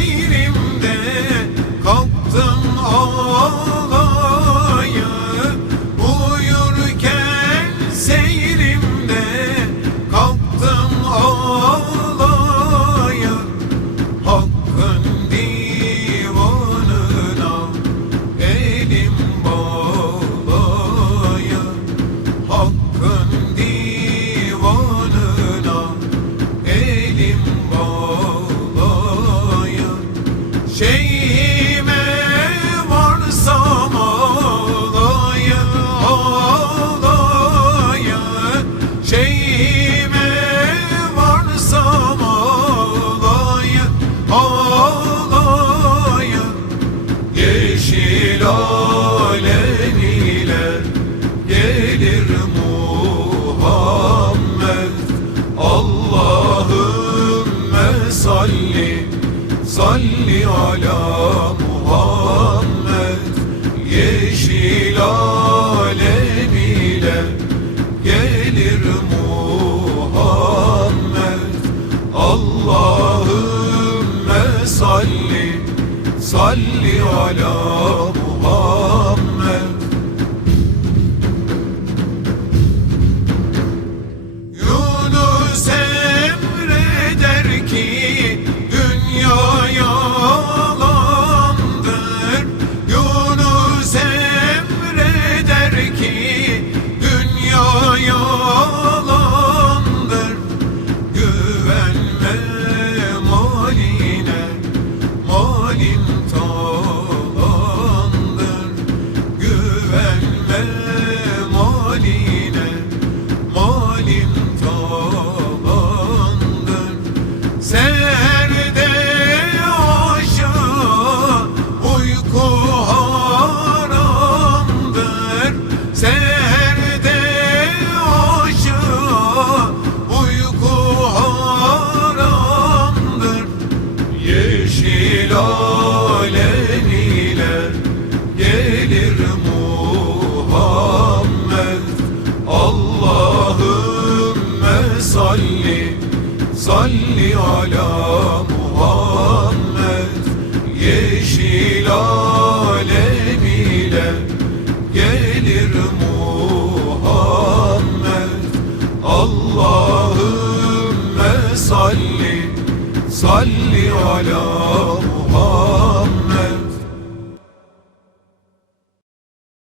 ir embora. Şeyime varsam ağlaya ağlaya Şeyime varsam ağlaya ağlaya Yeşil alem ile gelir mu? Salli ala Muhammed Yeşil alem ile gelir Muhammed. Allahümme salli salli ala salli salli ala Muhammed. Yeşil alem ile gelir Muhammed. Allahümme salli salli ala